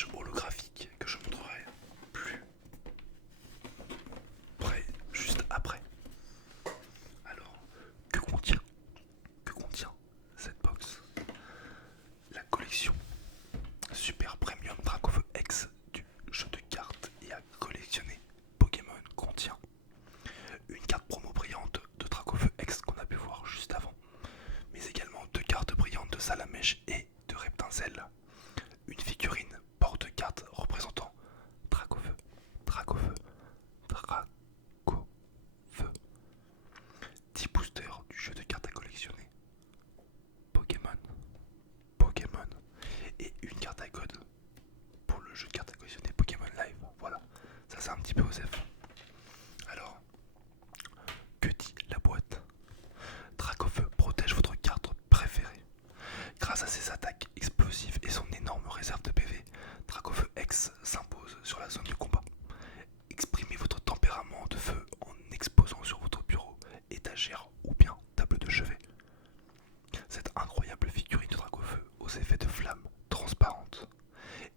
mèche holographique que je montrerai plus près, juste après. Alors, que contient, que contient cette box? La collection Super Premium Dracofeu X du jeu de cartes et à collectionner Pokémon contient une carte promo brillante de Dracofeu X qu'on a pu voir juste avant, mais également deux cartes brillantes de Salamèche et de Reptincelle, une figurine porte-carte représentant Dracofeu, Dracofeu, Dracofeu, 10 boosters du jeu de cartes à collectionner, Pokémon, Pokémon, et une carte à code pour le jeu de cartes à collectionner Pokémon Live. Voilà, ça c'est un petit peu osef. Alors, que dit la boîte? Dracofeu protège votre carte préférée. Grâce à ses attaques explosives et son énorme réserve de PV, Dracofeu X s'impose sur la zone de combat. Exprimez votre tempérament de feu en exposant sur votre bureau, étagère ou bien table de chevet cette incroyable figurine de Dracofeu aux effets de flammes transparentes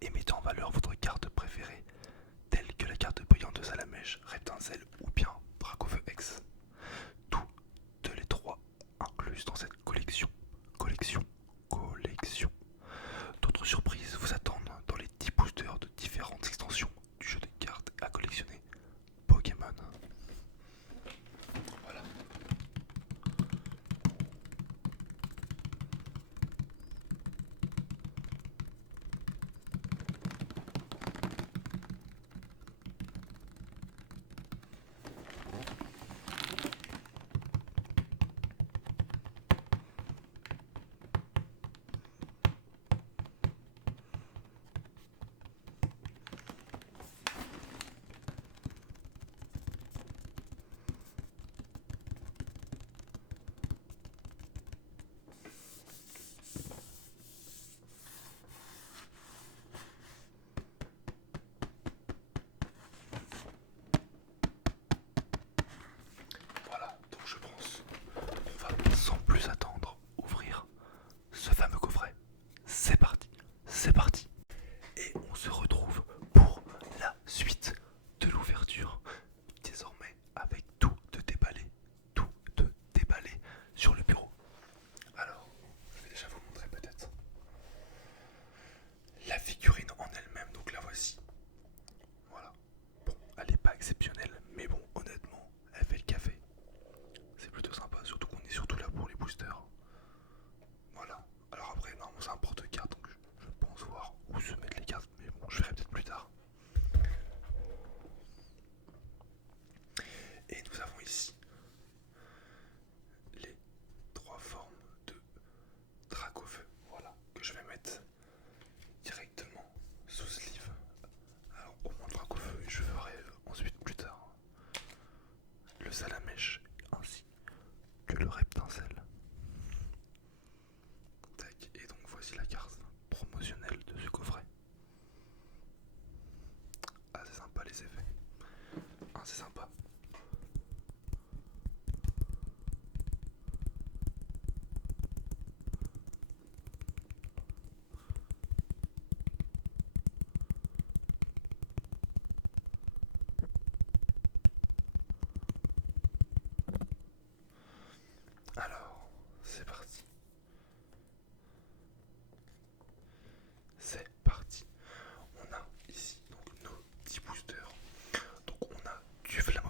et mettant en valeur votre carte préférée, telle que la carte brillante de Salamèche, Reptincelle ou bien Dracofeu X. Toutes les trois incluses dans cette collection. Collection. D'autres surprises vous attendent dans les 10 boosters de différentes extensions du jeu de cartes à collectionner Pokémon. Voilà. Voilà, donc je pense qu'on va sans plus attendre ouvrir ce fameux coffret. C'est parti, c'est parti. Et on se retrouve pour la suite de l'ouverture. Désormais avec tout de déballé sur le bureau. Alors, je vais déjà vous montrer peut-être la figurine en elle-même, donc la voici. Voilà. Bon, elle n'est pas exceptionnelle, mais bon, honnêtement, elle fait le café. C'est plutôt sympa, surtout qu'on est surtout là pour les boosters. Voilà. Alors après, normalement c'est un porte-carte, donc je pense voir où se mettre les cartes, mais bon, je verrai peut-être plus tard. Et nous avons ici les trois formes de Dracofeu, voilà, que je vais mettre directement sous sleeve. Alors au moins Dracofeu, et je ferai ensuite plus tard le Salamèche ainsi que le Reptincelle. Tac, et donc voici la carte promotionnelle de ce coffret. Ah, c'est sympa les effets. Ah, c'est sympa. Alors, c'est parti. C'est parti. On a ici donc nos 10 boosters. Donc on a du Flamme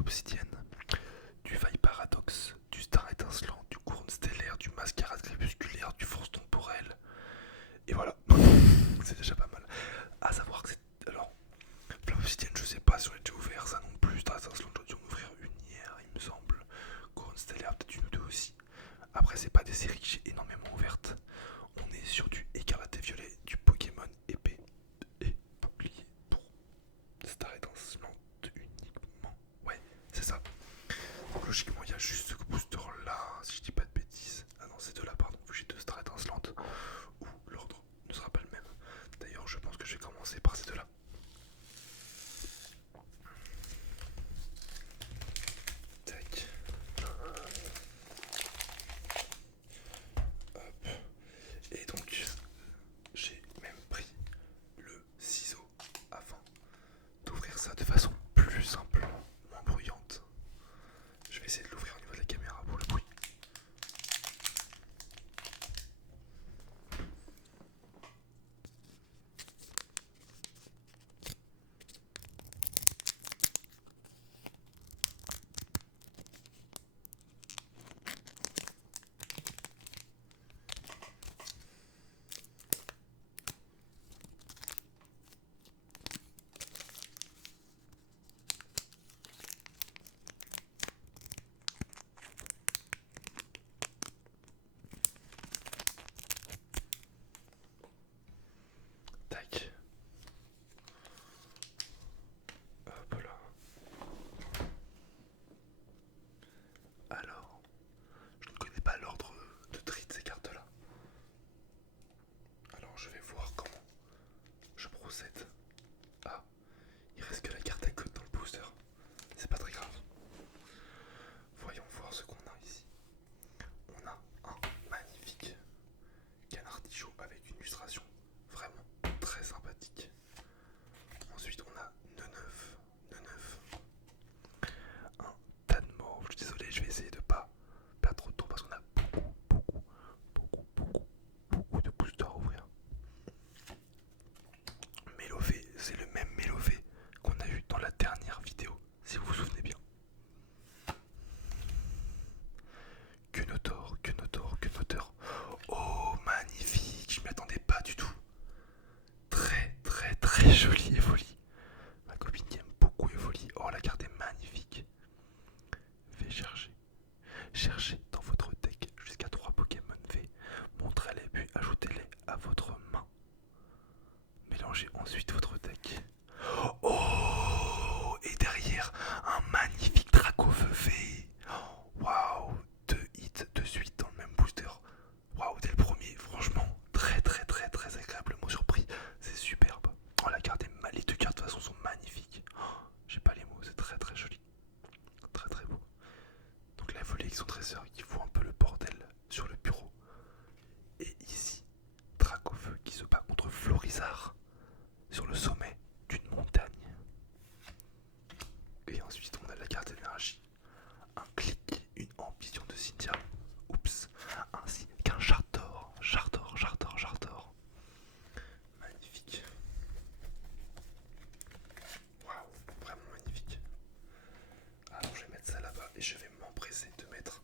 et je vais m'empresser de mettre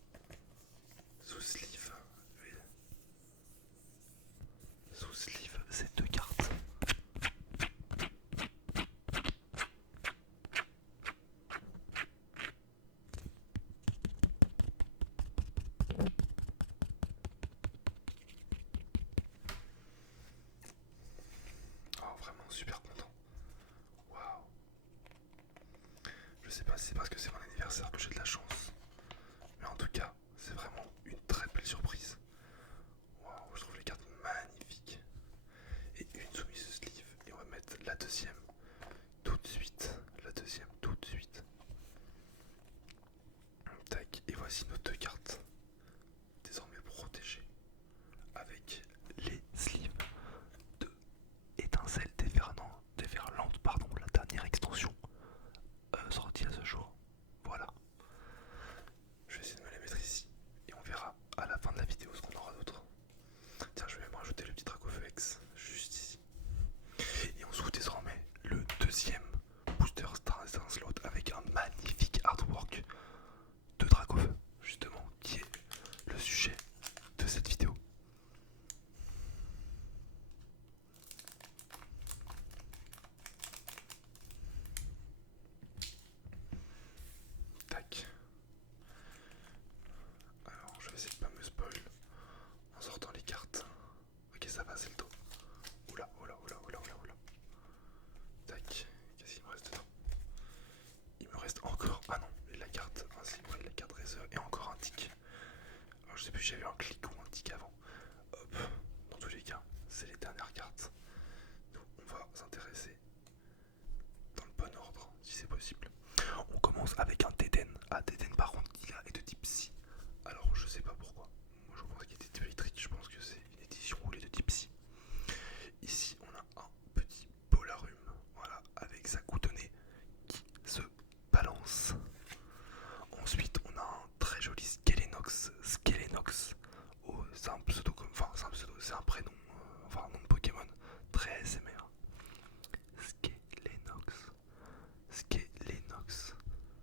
sous sleeve, ces deux cartes. Oh, vraiment super content. Waouh. Je sais pas si c'est parce que c'est mon anniversaire que j'ai de la chance, mais en tout cas, c'est vraiment une très belle surprise. Waouh, je trouve les cartes magnifiques. Et une soumise sleeve, et on va mettre la deuxième tout de suite. La deuxième tout de suite. Tac, et voici nos deux cartes, désormais protégées, avec les sleeves de Étincelle déferlante, pardon, la dernière extension sortie à ce jour. Voilà. Je vais essayer de me les mettre ici et on verra à la fin de la vidéo ce qu'on aura d'autre. Tiens, je vais même rajouter le petit Dracofex juste ici. Et on s'ouvre désormais le deuxième booster Star Slot avec un magnifique artwork de Dracofeu, justement, qui est le sujet de cette vidéo. Tac. Alors, je vais essayer de pas me spoil en sortant les cartes. Ok, ça va, c'est le dos. Oula, oula, oula, oula, oula, oula. Tac, qu'est-ce qu'il me reste dedans? Il me reste encore. Ah non, la carte ainsi, ouais, la carte Razer et encore un tic. Alors, je sais plus si j'avais un clic ou un tic avant. Hop, dans tous les cas, c'est les dernières cartes. Nous, on va s'intéresser dans le bon ordre, si c'est possible. On commence avec un Teden. Ah, Teden, par contre, il est de type Psy. Alors, je sais pas pourquoi. Moi, je pense qu'il était de type électrique. Je pense que c'est une édition roulée de type Psy. Ici, on a un petit Polarum, voilà, avec sa coutonnée qui se balance. Ensuite, on a un très joli Skelenox. Oh, c'est un pseudo, enfin, c'est un pseudo, c'est un prénom, enfin, un nom de Pokémon très ASMR.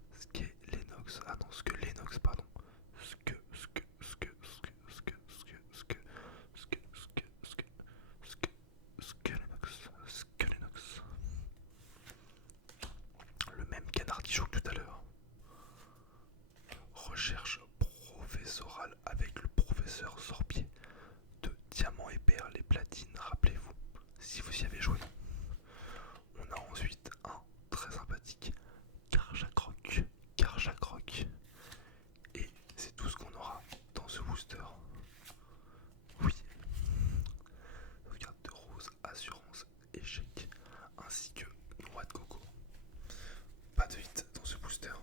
Skelenox, ah non, Skelenox, pardon. Skelenox. Le même canardichot que tout à l'heure. Recherche professorale avec le professeur Sorbier de Diamant et Perles et Platine, rappelez-vous, si vous y avez joué. On a ensuite un très sympathique Garchacroc. Et c'est tout ce qu'on aura dans ce booster. Oui. Sauvegarde de rose, assurance, échec, ainsi que noix de coco. Pas de 8 dans ce booster.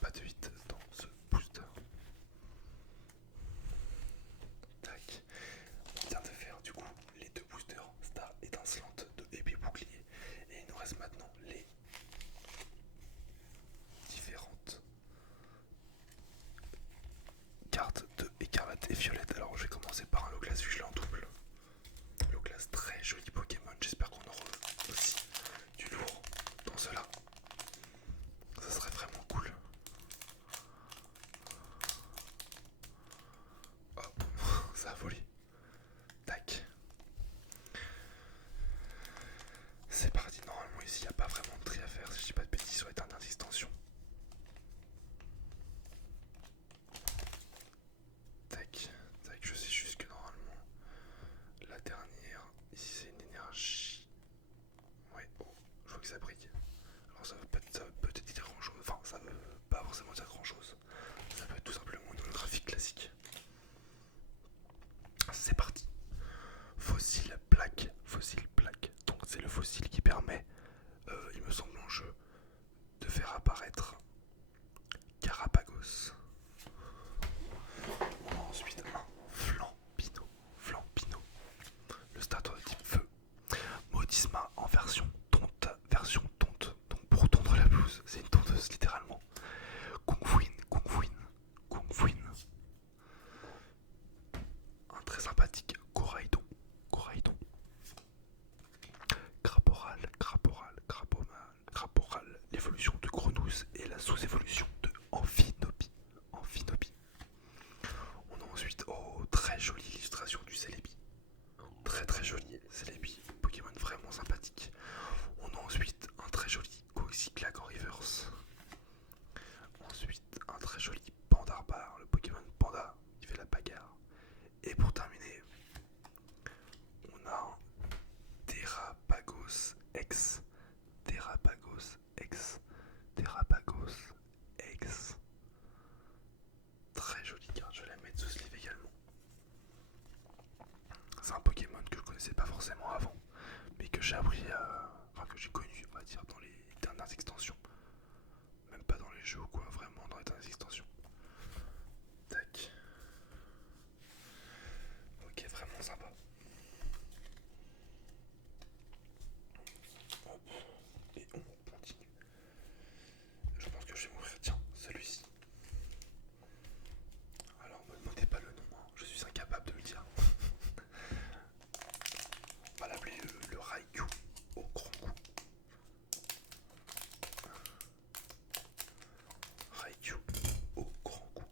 Pas de 8 dans ce booster. Tac. On vient de faire du coup les deux boosters Star étincelante de épée bouclier. Et il nous reste maintenant les différentes cartes de écarlate et violette. Alors je vais commencer par un Loglas vu que je l'ai en double. Loglas, très joli Pokémon. J'espère qu'on aura aussi du lourd dans cela. Ça serait vraiment cool. Hop, ça a volé. Tac. C'est parti. Normalement ici il n'y a pas vraiment de tri à faire si je dis pas de bêtises sur les dernières extensions. Tac, tac, je sais juste que normalement la dernière, ici c'est une énergie. Ouais, oh, je vois que ça brille. Alors ça veut peut-être dire grand chose, enfin ça veut pas forcément dire grand chose. Ça peut être tout simplement une holographique classique. C'est parti. Fossile plaque. Donc c'est le fossile qui permet, il me semble en jeu, de faire apparaître Carapagos. On a ensuite un Flampino. Le starter de type feu. Maudisma en version tonte. Donc pour tondre la blouse, c'est une tondeuse littéralement. Kung Fuin. Un très sympathique Coraidon. Craporal, l'évolution de Grenouille et la sous-évolution de Amphinobie. connaissais pas forcément avant, mais que j'ai appris, enfin que j'ai connu, on va dire, dans les dernières extensions. Même pas dans les jeux ou quoi, vraiment dans les dernières extensions. Tac. Ok, vraiment sympa. Hop. Et on continue. Je pense que je vais m'ouvrir, tiens, celui-ci. Alors, me demandez pas le nom, hein, je suis incapable de le dire. On va l'appeler le Raikou au grand goût. Raikou au grand goût.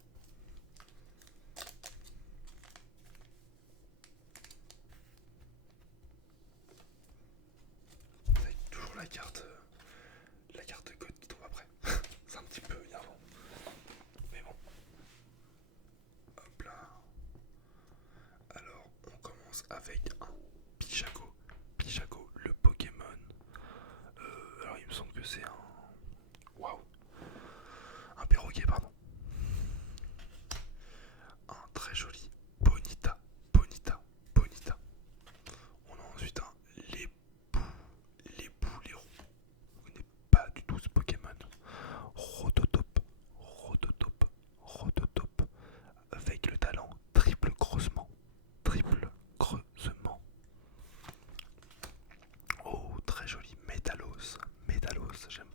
Avec toujours la carte code qui tombe après. C'est un petit peu énervant. Mais bon. Hop là. Alors, on commence avec un Pichaco. Pichaco, le Pokémon. Alors, il me semble que c'est un. Waouh! Un perroquet, pardon. Un très joli Bonita. Bonita. Bonita. On a ensuite un Lébou. Je connais pas du tout ce Pokémon. Rototop. Rototop. Rototop. Avec le talent triple creusement. Triple creusement. Oh, très joli. Métalos. Métalos, j'aime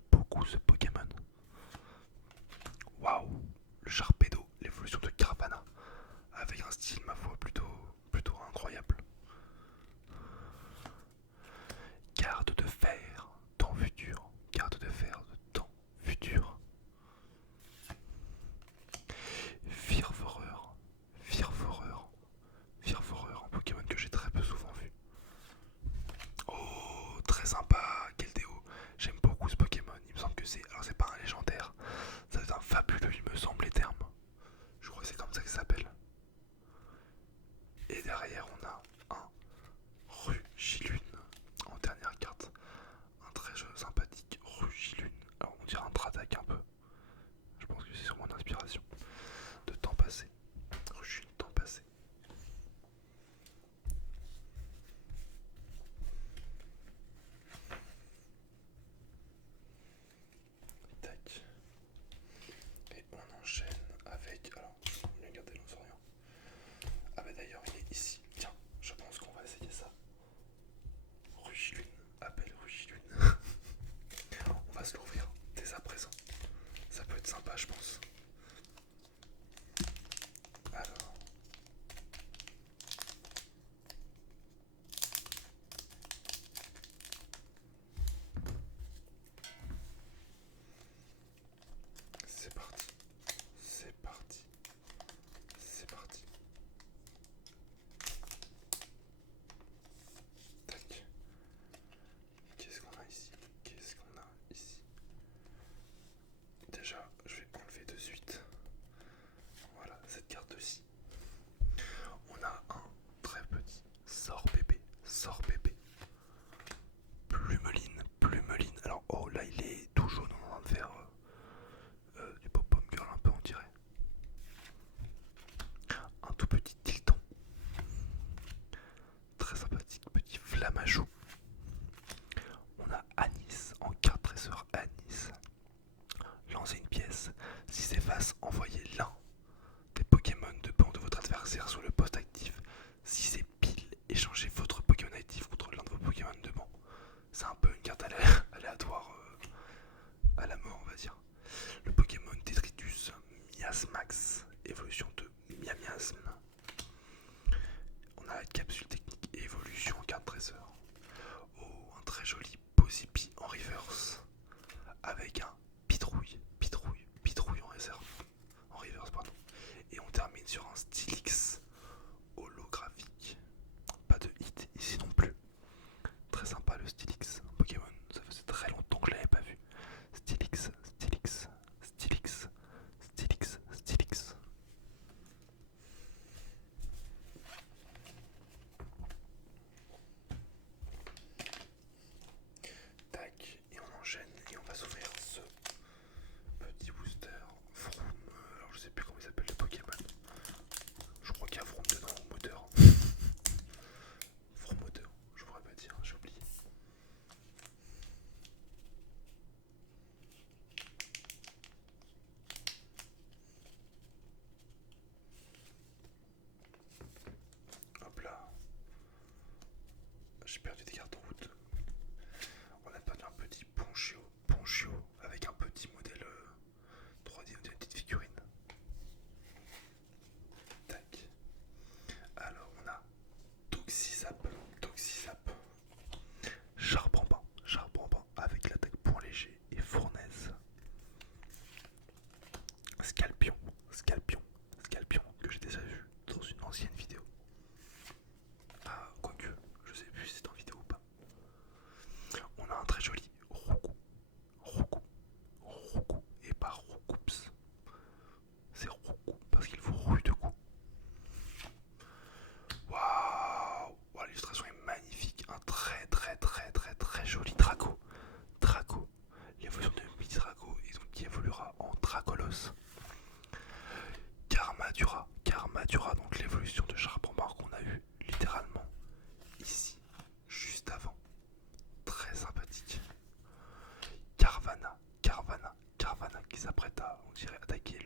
dirait attaquer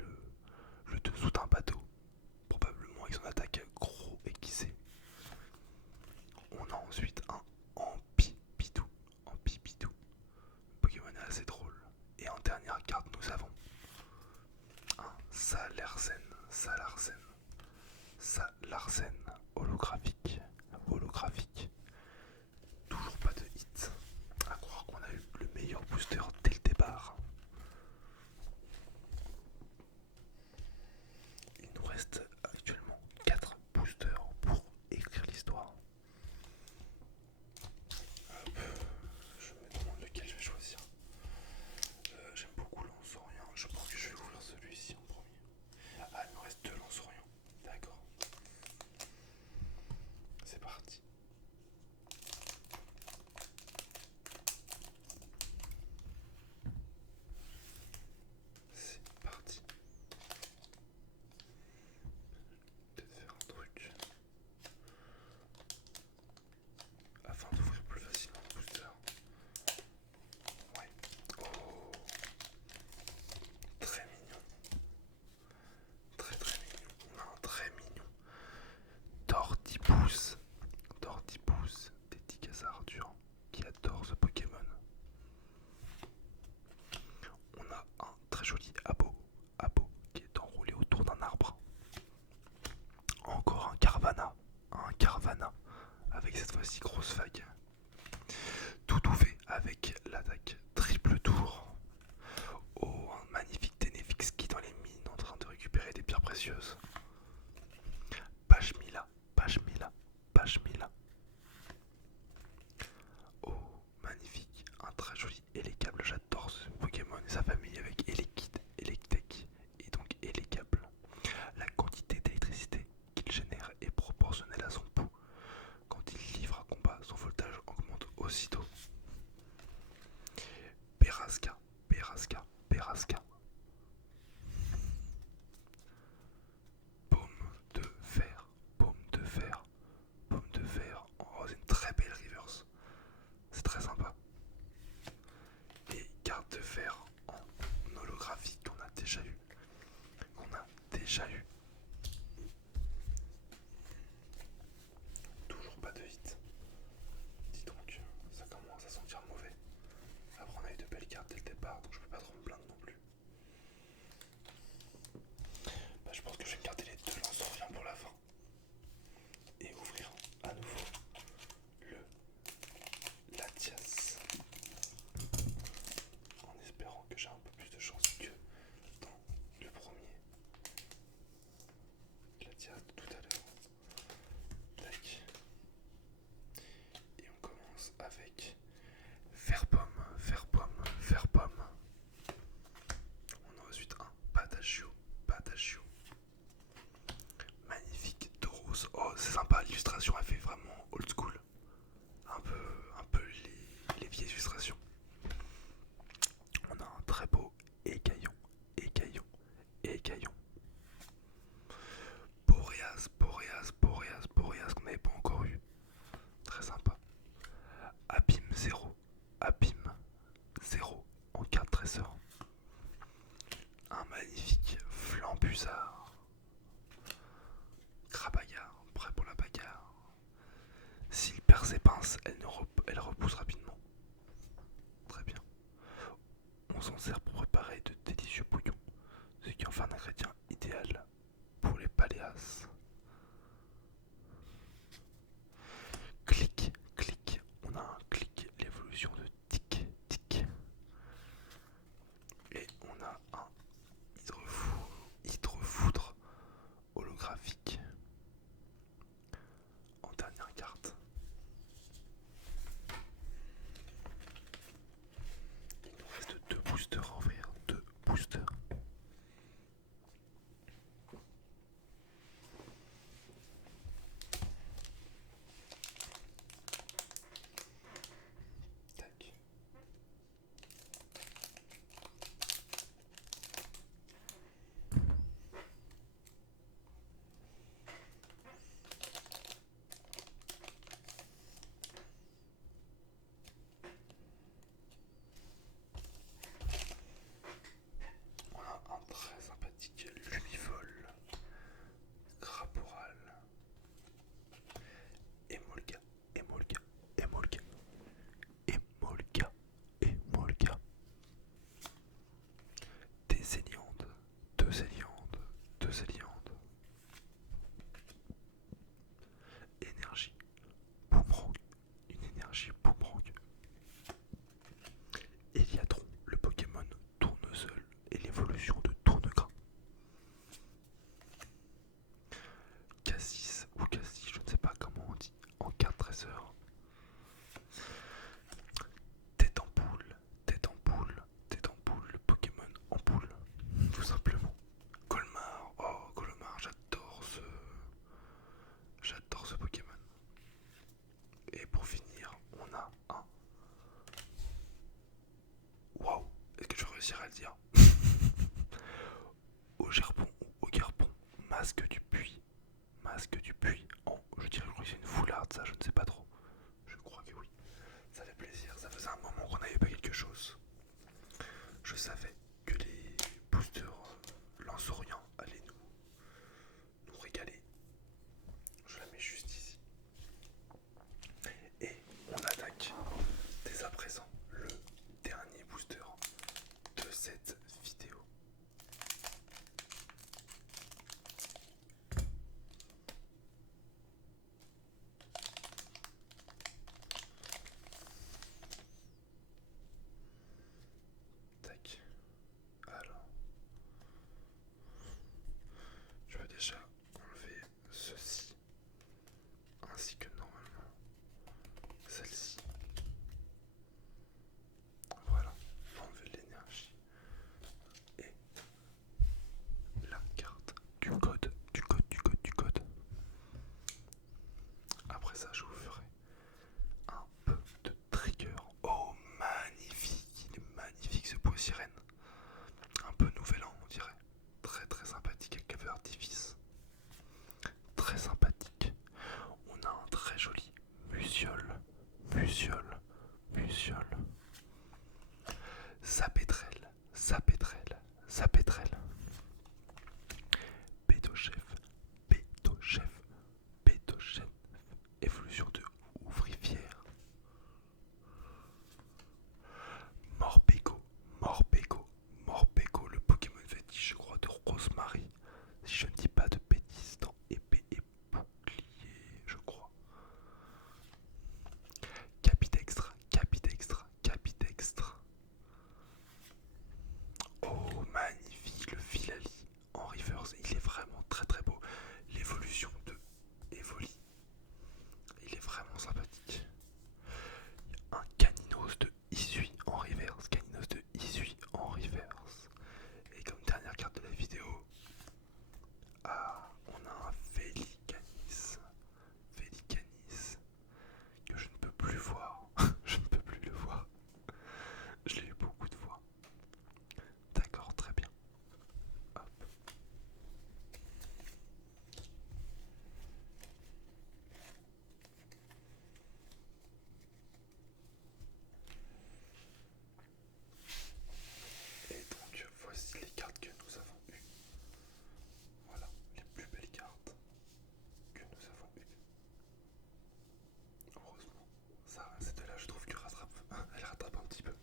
le dessous d'un bateau. Probablement ils en attaquent gros aiguisé. On a ensuite un Ampipidou. Ampipidou. Pokémon est assez drôle. Et en dernière carte nous avons un Salarsen. Salarsen. Salarsen. Holographique. Holographique. Toujours pas de hit. À croire qu'on a eu le meilleur booster dès le départ. Il nous reste actuellement 4 boosters pour écrire l'histoire. Je me demande lequel je vais choisir. J'aime beaucoup Lance-Orient. Je pense que je vais ouvrir celui-ci en premier. Ah, il me reste 2 Lance-Orient. D'accord. C'est parti. C'est parti. Peut-être faire un truc afin d'ouvrir plus facilement le booster. Ouais. Oh, très mignon. Très mignon. On a un très mignon Tortipousse. Tortipousse, dédicace à Arthur qui adore ce Pokémon. On a un très joli Abo. Abo qui est enroulé autour d'un arbre. Encore un Carvana. Un Carvana avec cette fois-ci grosse vague. Tout fait avec l'attaque triple tour. Oh, un magnifique Ténéfix qui est dans les mines en train de récupérer des pierres précieuses. Pachmila, Pachmila, Pachmila. Oh, magnifique, un très joli Élécable. J'adore ce Pokémon et sa famille avec Elekid, Electek et donc Élécable. La quantité d'électricité qu'il génère est proportionnelle à son pouls. Quand il livre un combat, son voltage augmente aussitôt. Perasca, Perasca, Perasca. Paume de fer, paume de fer, paume de fer. Oh, c'est une très belle reverse. C'est très sympa. Et carte de fer en holographie qu'on a déjà eu. Toujours pas de hit. Dis donc, ça commence à sentir mauvais. Après on a eu de belles cartes dès le départ, donc je peux pas trop me plaindre non plus. Bah, je pense que je vais me garder les 2 Lance-Orient pour la fin. Et ouvrir à nouveau le Latias. En espérant que j'ai un peu plus de chance que dans le premier Latias de tout à l'heure. Tac. Et on commence avec Fer-Pomme, Fer-Pomme, Fer-Pomme. On a ensuite un Patachio, Patachio. Magnifique Tauros. Oh, c'est sympa, l'illustration elle fait vraiment old school. Un peu les vieilles illustrations. On a un très beau Écaillon, Écaillon, Écaillon. Boreas, Boreas, Boreas, Boreas qu'on n'avait pas encore eu. Très sympa. Abîme 0, Abîme 0 en carte trésor. Un magnifique Flambusard. Crabagarre, prêt pour la bagarre. S'il perd ses pinces, elle repousse rapidement. Très bien. On s'en sert pour préparer de délicieux bouillons, ce qui en fait un ingrédient idéal pour les paléas. Clic, clic. On a un clic, l'évolution de tic, tic. Et on a un hydrofoudre holographique en dernière carte. Il nous reste 2 boosters à ouvrir. 2 réussir à le dire. Au Gerpon ou au Garpon, masque du puits. Masque du puits en, je dirais que c'est une foularde, ça je ne sais pas trop. Je crois que oui. Ça fait plaisir, ça faisait un moment qu'on n'avait pas quelque chose. Je savais que les boosters lance-orient allaient nous régaler. Je la mets juste ici. Et on attaque dès à présent le dernier booster de cette vidéo. Tac. Alors, je vais déjà enlever ceci, ainsi que normalement celle-ci. Voilà, enlever l'énergie. Et la carte du code, du code, du code, du code. Après ça, je vous ferai un peu de trigger. Oh, magnifique, il est magnifique ce pot sirène. Un peu nouvel an, on dirait. Très très sympathique avec feu d'artifice. Très sympathique. On a un très joli Musiole, Musiole, Musiole. Sapétrelle, Sapétrelle, Sapétrelle. Pétochef, Pétochef, Pétochef. Évolution de ouvrifière. Morpeko, Morpeko, Morpeko, le Pokémon fétiche, je crois, de Rosemary. Si je ne dis pas de bêtises, dans épée et bouclier, je crois. Capitextre, Capitextre, Capitextre. Oh, magnifique, le Filali en reverse. Il est vraiment très très beau. L'évolution de Evoli, il est vraiment sympathique. Un Caninos de Isui en reverse, Caninos de Isui en reverse. Et comme dernière carte de la vidéo, on a un Félicanis. Félicanis que je ne peux plus voir. Je ne peux plus le voir. Je l'ai eu beaucoup de fois. D'accord, très bien. Hop. Et donc voici les cartes que nous avons eues. Voilà, les plus belles cartes que nous avons eues. Heureusement, ça, celle-là je trouve que elle rattrape un petit peu.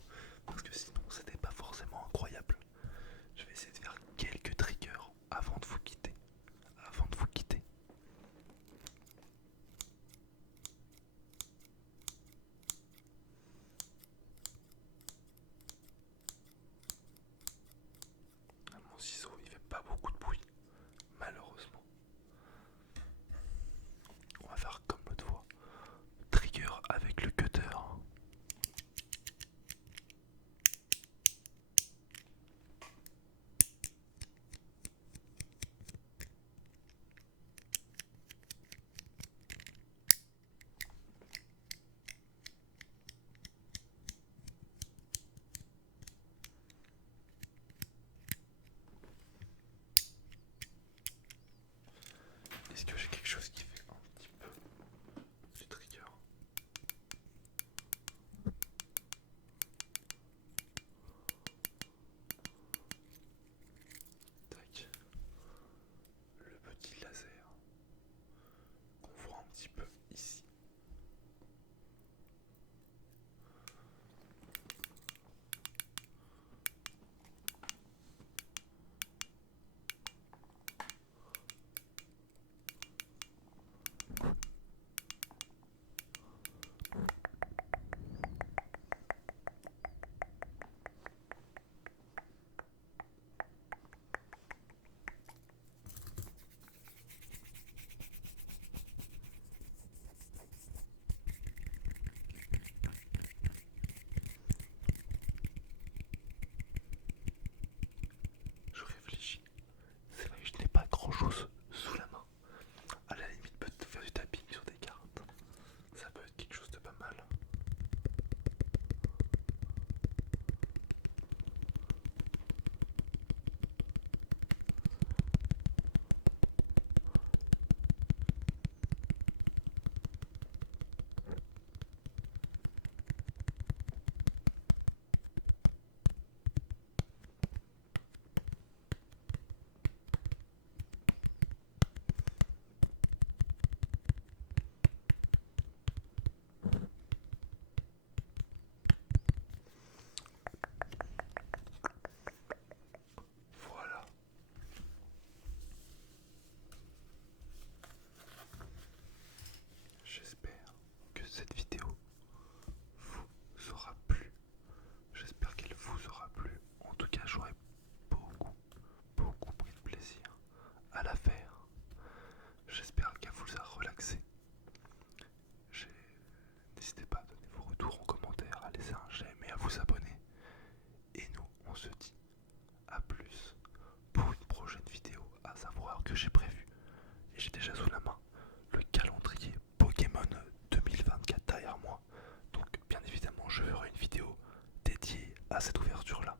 Parce que sinon c'était pas forcément incroyable. Je vais essayer de faire quelques triggers avant de vous quitter. Avant de vous quitter. Mon ciseau il fait pas beaucoup de bruit, malheureusement. On va faire comme l'autre fois. Trigger avec le cutter. déjà sous la main le calendrier Pokémon 2024 derrière moi. Donc bien évidemment je ferai une vidéo dédiée à cette ouverture là.